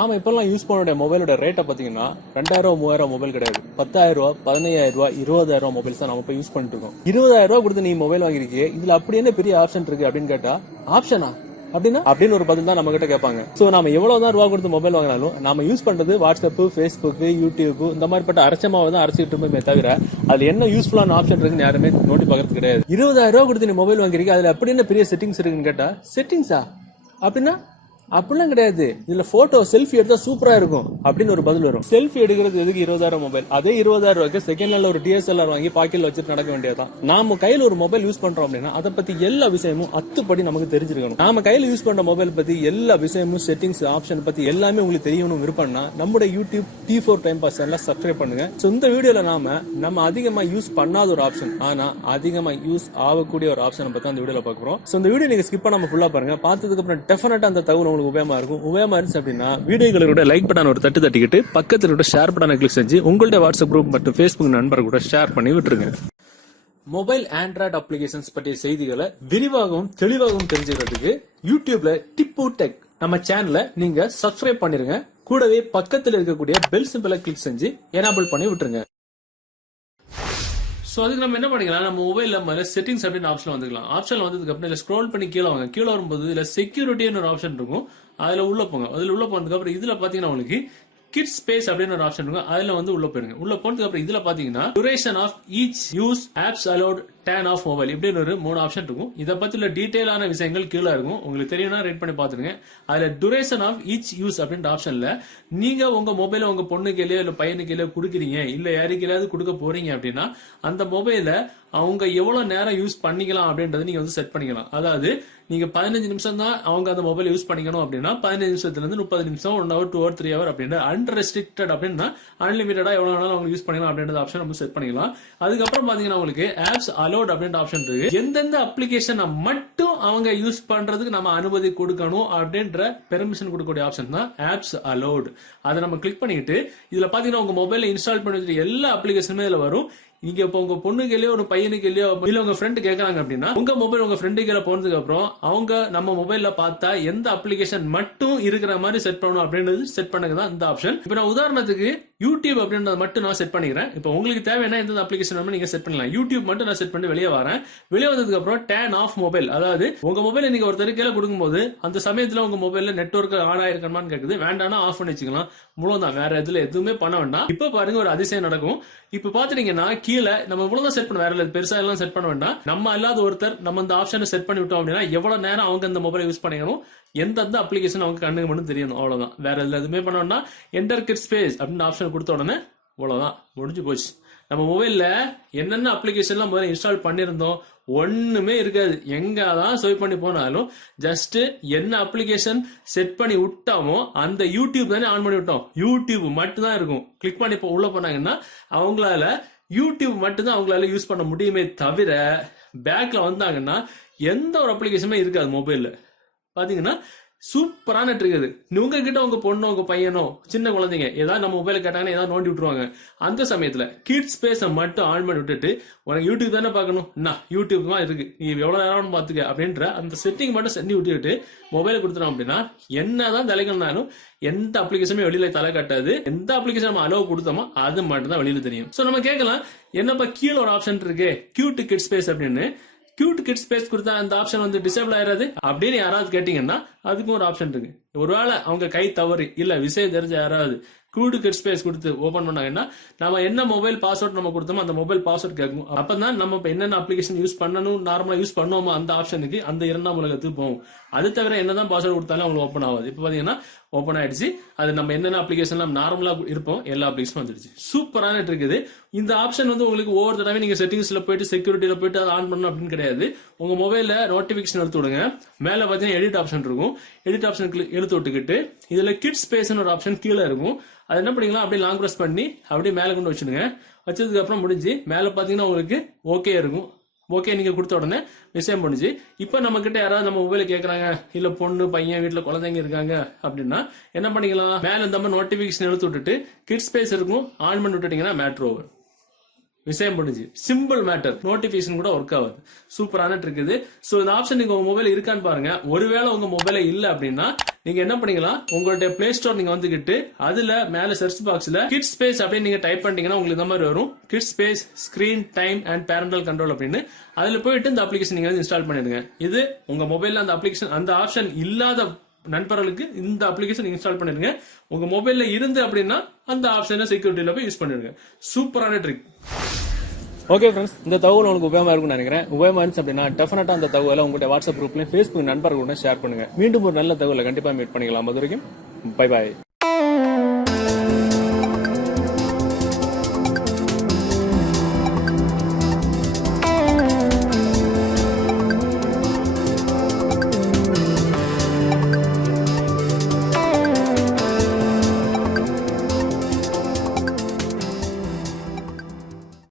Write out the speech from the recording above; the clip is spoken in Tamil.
நாம இப்பெல்லாம் யூஸ் பண்ண மொபைலோட ரேட்டை பாத்தீங்கன்னா 2000 3000 மொபைல் கிடையாது. 10,000 ரூபாய், 15,000 ரூபாய், 20,000 ரூபாய் மொபைல்ஸ் தான் நம்ம இப்ப யூஸ் பண்ணிட்டு இருக்கோம். 20,000 ரூபாய் கொடுத்து நீ மொபைல் வாங்கிருக்கீங்க, இதுல அப்படி என்ன பெரிய ஆப்ஷன் இருக்கு அப்படின்னு கேட்டா, ஆப்ஷனா அப்படின்னு ஒரு பதில் தான் நம்ம கிட்ட கேட்பாங்க. சோ நாம எவ்வளவுதான் ரூபா கொடுத்து மொபைல் வாங்கினாலும் நாம யூஸ் பண்றது வாட்ஸ்அப், பேஸ்புக், யூடியூப் இந்த மாதிரிப்பட்ட அரைச்சமாவை தான் அரைச்சிட்டு இருப்போமே தவிர அதுல என்ன யூஸ்ஃபுல்லான ஆப்ஷன் இருக்குன்னு யாருமே நோட்டி பாக்குறது கிடையாது. 20,000 ரூபாய் கொடுத்து நீ மொபைல் வாங்கிருக்கீங்க, அதுல அப்படி என்ன பெரிய செட்டிங்ஸ் இருக்குன்னு கேட்டா, செட்டிங்ஸா அப்படிலாம் கிடையாது. இதுல போட்டோ செல்ஃபி எடுத்தா சூப்பரா இருக்கும் அப்படின்னு ஒரு பதில் வரும். செல்ஃபி எடுக்கிறது எதுக்கு 20,000 மொபைல்? அதே 20,000 ரூபாய்க்கு செகண்ட் ஹேண்ட்ல ஒரு டிஎஸ்எல்ஆர் வாங்கி பாக்கெட்ல வச்சுட்டு நடக்க வேண்டியதான். நாம கையில ஒரு மொபைல் யூஸ் பண்றோம் அப்படின்னா அதை பத்தி எல்லா விஷயமும் அத்துப்படி நமக்கு தெரிஞ்சிருக்கணும். நாம கையில யூஸ் பண்ற மொபைல் பத்தி எல்லா விஷயமும், செட்டிங்ஸ், ஆப்ஷன் பத்தி எல்லாமே உங்களுக்கு தெரியணும் விருப்பம்னா நம்முடைய யூடியூப் T4TimePass சேனலை சப்ஸ்கிரைப் பண்ணுங்க. இந்த வீடியோல நம்ம அதிகமா யூஸ் பண்ணாத ஒரு ஆப்ஷன், ஆனா அதிகமா யூஸ் ஆகக்கூடிய ஒரு ஆப்ஷனை பத்தி அந்த வீடியோல பார்க்க போறோம். இந்த வீடியோ நீங்க ஸ்கிப் பண்ணாம ஃபுல்லா பாருங்க. பார்த்ததுக்கு அப்புறம் டெஃபினட்டா அந்த தகவல் உபயோகமா இருக்கும். உபயோகமா இருந்துச்சு அப்படின்னா வீடியோக்களோட லைக் பட்டன் ஒரு தட்டிக்கிட்டு பக்கத்துல கூட ஷேர் பட்டனை கிளிக் செஞ்சு உங்களுடைய வாட்ஸ்அப் குரூப் மற்றும் ஃபேஸ்புக் நண்பர் கூட ஷேர் பண்ணி விட்டுருங்க. மொபைல் ஆண்ட்ராய்டு அப்ளிகேஷன்ஸ் பற்றிய செய்திகளை விரிவாகவும் தெளிவாகவும் தெரிஞ்சுக்கிறதுக்கு யூடியூப்ல டிப்பு டெக் நம்ம சேனலை நீங்க சப்ஸ்கிரைப் பண்ணிருங்க. கூடவே பக்கத்தில் இருக்கக்கூடிய பெல் சிம்பலை கிளிக் செஞ்சு எனேபிள் பண்ணி விட்டுருங்க. சோ அதுக்கு நம்ம என்ன பண்ணிக்கலாம், நம்ம மொபைல்ல முதல்ல செட்டிங்ஸ் அப்படின்னு ஆப்ஷன் வந்துக்கலாம். ஆப்ஷன் வந்ததுக்கு அப்புறம் இதுல ஸ்க்ரோல் பண்ணி கீழே வாங்க. கீழே வரும்போது இதுல செக்யூரிட்டின்னு ஒரு ஆப்ஷன் இருக்கும், அதுல உள்ள போங்க. அதுல உள்ள போனதுக்கு அப்புறம் இதுல பாத்தீங்கன்னா உங்களுக்கு kidsspace அப்படின்னு ஒரு ஆப்ஷன் இருக்கும், அதுல உள்ள போயிருங்க. உள்ள போனதுக்கு அப்புறம் இதுல பாத்தீங்கன்னா duration of each use apps allowed turn off mobile இப்படின்னு ஒரு 3 ஆப்ஷன் இருக்கும். இதை பத்தின டீடைலான விஷயங்கள் கீழே இருக்கும். உங்களுக்கு தெரியும்னா ரேட் பண்ணி பாத்துருங்க. அதுல duration of each use அப்படின்ற ஆப்ஷன்ல நீங்க உங்க மொபைல உங்க பொண்ணுக்கு இல்லையோ இல்ல பையனுக்கு இல்லையோ கொடுக்குறீங்க, இல்ல யாருக்கையாவது கொடுக்க போறீங்க அப்படின்னா அந்த மொபைல அவங்க எவ்வளவு நேரம் யூஸ் பண்ணிக்கலாம் அப்படின்றது நீங்க செட் பண்ணிக்கலாம். அதாவது நீங்க 15 நிமிஷம் தான் அவங்க அந்த மொபைல் யூஸ் பண்ணிக்கணும் அப்படின்னா 15 நிமிஷத்துல இருந்து 30 நிமிஷம், 1 hour, 2 hour, 3 hour அப்படின்னு அன்ரெஸ்ட்ரிக்டட் அப்படின்னா அன்லிமிட்டடா எவ்வளவு வேணாலும் அவங்க யூஸ் பண்ணிக்கலாம் அப்படின்ற ஆப்ஷன் நம்ம செட் பண்ணிக்கலாம். அதுக்கப்புறம் பாத்தீங்கன்னா உங்களுக்கு ஆப்ஸ் அலோட் அப்படின்ற ஆப்ஷன் இருக்கு. எந்தெந்த அப்ளிகேஷன் மட்டும் அவங்க யூஸ் பண்றதுக்கு நம்ம அனுமதி கொடுக்கணும் அப்படின்ற பெர்மிஷன் கொடுக்கக்கூடிய ஆப்ஷன் தான் ஆப்ஸ் அலோட். அதை நம்ம கிளிக் பண்ணிட்டு இதுல பாத்தீங்கன்னா உங்க மொபைல்ல இன்ஸ்டால் பண்ணி வச்சிருக்க எல்லா அப்ளிகேஷனுமே இதுல வரும். நீங்க இப்ப உங்க பொண்ணுக்கு இல்லையோ ஒரு பையனுக்கு இல்லையோ இல்ல உங்க ஃப்ரெண்ட் கேக்குறாங்க அப்படின்னா உங்க மொபைல் உங்க ஃப்ரெண்டு கீழே போனதுக்கு அப்புறம் அவங்க நம்ம மொபைல்ல பார்த்தா எந்த அப்ளிகேஷன் மட்டும் இருக்கிற மாதிரி செட் பண்ணணும் அப்படின்றது செட் பண்ணதான் இந்த ஆப்ஷன். இப்ப நான் உதாரணத்துக்கு யூடியூப் அப்படின்றத மட்டும் நான் செட் பண்ணிக்கிறேன். இப்போ உங்களுக்கு தேவையான எந்த அப்ளிகேஷன் நீங்க செட் பண்ணலாம். யூடியூப் மட்டும் நான் செட் பண்ணி வெளியே வரேன். வெளியே வந்ததுக்கு அப்புறம் டர்ன் ஆஃப் மொபைல், அதாவது உங்க மொபைல் நீங்க ஒருத்தர் கீழே கொடுக்கும்போது அந்த சமயத்துல உங்க மொபைல்ல நெட்வொர்க் ஆன் ஆயிருக்கணுமான்னு கேக்குது. வேண்டாம்னா ஆஃப் பண்ணி வச்சுக்கலாம். முழுவதும் வேற எதுல எதுவுமே பண்ண வேண்டாம். இப்ப பாருங்க ஒரு அதிசயம் நடக்கும். இப்ப பாத்தீங்கன்னா கீழே நம்ம இவ்வளவுதான் செட் பண்ண, வேற பெருசா எல்லாம் செட் பண்ண வேண்டாம். நம்ம அல்லாத ஒருத்தர் நம்ம இந்த ஆப்ஷனை செட் பண்ணி விட்டோம் அப்படின்னா எவ்வளவு நேரம் அவங்க இந்த மொபைலை யூஸ் பண்ணிக்கணும், எந்தெந்த அப்ளிகேஷன் அவங்க கண்ணுக்கு மட்டும் தெரியணும், அவ்வளவுதான். வேற எதுல எதுவுமே பண்ண வேண்டாம். என்டர் kidsspace அப்படின்னு ஆப்ஷன் கொடுத்த உடனே அவ்வளவுதான், முடிஞ்சு போச்சு. நம்ம மொபைல்ல என்னென்ன அப்ளிகேஷன்லாம் முதல்ல இன்ஸ்டால் பண்ணிருந்தோம் ஒண்ணுமே இருக்காது. எங்கதான் ஸ்வைப் பண்ணி போனாலும் ஜஸ்ட் என்ன அப்ளிகேஷன் செட் பண்ணி விட்டாமோ அந்த யூடியூப் தானே ஆன் பண்ணி விட்டோம், யூடியூப் மட்டும் தான் இருக்கும். கிளிக் பண்ணி உள்ள போனாங்கன்னா அவங்களால யூடியூப் மட்டும்தான் அவங்களால யூஸ் பண்ண முடியுமே தவிர பேக்ல வந்தாங்கன்னா எந்த ஒரு அப்ளிகேஷனுமே இருக்காது. மொபைல்ல பாத்தீங்கன்னா சூப்பரான இருக்குது. உங்ககிட்ட உங்க பொண்ணோ உங்க பையனோ சின்ன குழந்தைங்க ஏதாவது நம்ம மொபைல கேட்டாங்கன்னா ஏதாவது நோண்டி விட்டுருவாங்க. அந்த சமயத்துல kidsspace மட்டும் ஆன் பண்ணி விட்டுட்டு உனக்கு யூடியூப் தானே பார்க்கணும், யூடியூப் தான் இருக்கு, நீ எவ்வளவு நேரம் பாத்துக்க அப்படின்ற அந்த செட்டிங் மட்டும் செஞ்சு விட்டுட்டு மொபைல கொடுத்துறோம் அப்படின்னா என்னதான் தலைக்கணும்னாலும் எந்த அப்ளிகேஷனுமே வெளியில தலை காட்டாது. எந்த அப்ளிகேஷன் நம்ம அலோவ் கொடுத்தோமோ அது மட்டும் தான் வெளியில தெரியும். சோ நம்ம கேட்கலாம், என்னப்பா கீழே ஒரு ஆப்ஷன் இருக்கு கியூட் kidsspace அப்படின்னு. கியூட் kidsspace கொடுத்தா அந்த ஆப்ஷன் டிசேபிள் ஆயிராது அப்படின்னு யாராவது கேட்டீங்கன்னா அதுக்கும் ஒரு ஆப்ஷன் இருக்கு. ஒருவேளை அவங்க கை தவறி இல்ல விஷயம் தெரிஞ்ச யாராவது கியூட் kidsspace கொடுத்து ஓபன் பண்ணாங்கன்னா நம்ம என்ன மொபைல் பாஸ்வேர்ட் நம்ம கொடுத்தோமோ அந்த மொபைல் பாஸ்வேர்ட் கேட்கும். அப்பதான் நம்ம என்னென்ன அப்ளிகேஷன் யூஸ் பண்ணணும் நார்மலா யூஸ் பண்ணுவோமோ அந்த ஆப்ஷனுக்கு அந்த 2ஆம் உலகத்துக்கு போகும். அது தவிர என்னதான் பாஸ்வேர்ட் கொடுத்தாலும் அவங்களுக்கு ஓப்பன் ஆகாது. இப்ப பாத்தீங்கன்னா ஓப்பன் ஆயிடுச்சு. அது நம்ம என்னென்ன அப்ளிகேஷன் நார்மலா இருப்போம் எல்லா அப்ளிகேஷனும் வந்துடுச்சு. சூப்பரான இருக்குது. இந்த ஆப்ஷன் உங்களுக்கு ஒவ்வொரு தடவை நீங்க செட்டிங்ஸ்ல போயிட்டு செக்யூரிட்டியில போயிட்டு அதை ஆன் பண்ணணும் அப்படின்னு கிடையாது. உங்க மொபைல்ல நோட்டிபிகேஷன் எடுத்து விடுங்க. மேல பாத்தீங்கன்னா எடிட் ஆப்ஷன் இருக்கும். எடிட் ஆப்ஷன் எடுத்து விட்டுக்கிட்டு இதுல kidsspace ஒரு ஆப்ஷன் கீழே இருக்கும். அது என்ன பண்ணிக்கலாம், அப்படியே லாங் பிரஸ் பண்ணி அப்படியே மேல கொண்டு வச்சுடுங்க. வச்சதுக்கு அப்புறம் முடிஞ்சு மேல பாத்தீங்கன்னா உங்களுக்கு ஓகே இருக்கும். ஓகே நீங்க கொடுத்த உடனே விஷயம் முடிஞ்சு. இப்ப நம்ம கிட்ட யாராவது நம்ம மொபைல கேக்குறாங்க, இல்ல பொண்ணு பையன் வீட்டுல குழந்தைங்க இருக்காங்க அப்படின்னா என்ன பண்ணிக்கலாம், மேல இந்த மாதிரி நோட்டிபிகேஷன் எடுத்து விட்டுட்டு kidsspace இருக்கும், ஆன் பண்ணி விட்டுட்டீங்கன்னா மேட்ரு ஓவர். விஷயம் முடிஞ்சு. Simple matter. நோட்டிபிகேஷன் கூட ஒர்க் ஆகுது. சூப்பரான இருக்குது. சோ இந்த ஆப்ஷன் நீங்க உங்க மொபைல் இருக்கான்னு பாருங்க. ஒருவேளை உங்க மொபைல இல்ல அப்படின்னா நீங்க என்ன பண்ணீங்களா உங்களுடைய பிளே ஸ்டோர் நீங்க வந்துகிட்டு அதுல மேல சர்ச் பாக்ஸ்ல கிட்ஸ் ஸ்பேஸ் அப்படின்னு நீங்க டைப் பண்ணிட்டீங்கன்னா உங்களுக்கு இந்த மாதிரி வரும், kids space screen time and parental control அப்படின்னு. அதுல போயிட்டு இந்த அப்ளிகேஷன் நீங்க இன்ஸ்டால் பண்ணிடுங்க. இது உங்க மொபைல்ல அந்த அப்ளிகேஷன் அந்த ஆப்ஷன் இல்லாத நண்பர்களுக்கு இந்த அப்ளிகேஷன் இன்ஸ்டால் பண்ணிடுங்க. உங்க மொபைல்ல இருந்து அப்படின்னா அந்த ஆப்ஷனை செக்யூரிட்டியில போய் யூஸ் பண்ணிடுங்க. சூப்பரான ட்ரிக். ஓகே ஃப்ரெண்ட்ஸ், இந்த தகவல் உங்களுக்கு உபயோகமா இருக்கும்னு நினைக்கிறேன். உபயோகமா இருந்துச்சு அப்படின்னா டெஃபினட்டா அந்த தகவலை உங்களுடைய வாட்ஸ்அப் குரூப்லயும் Facebook நண்பர்களுடன் ஷேர் பண்ணுங்க. மீண்டும் ஒரு நல்ல தகவலை கண்டிப்பா மீட் பண்ணிக்கலாம். அது வரைக்கும் பை பாய்.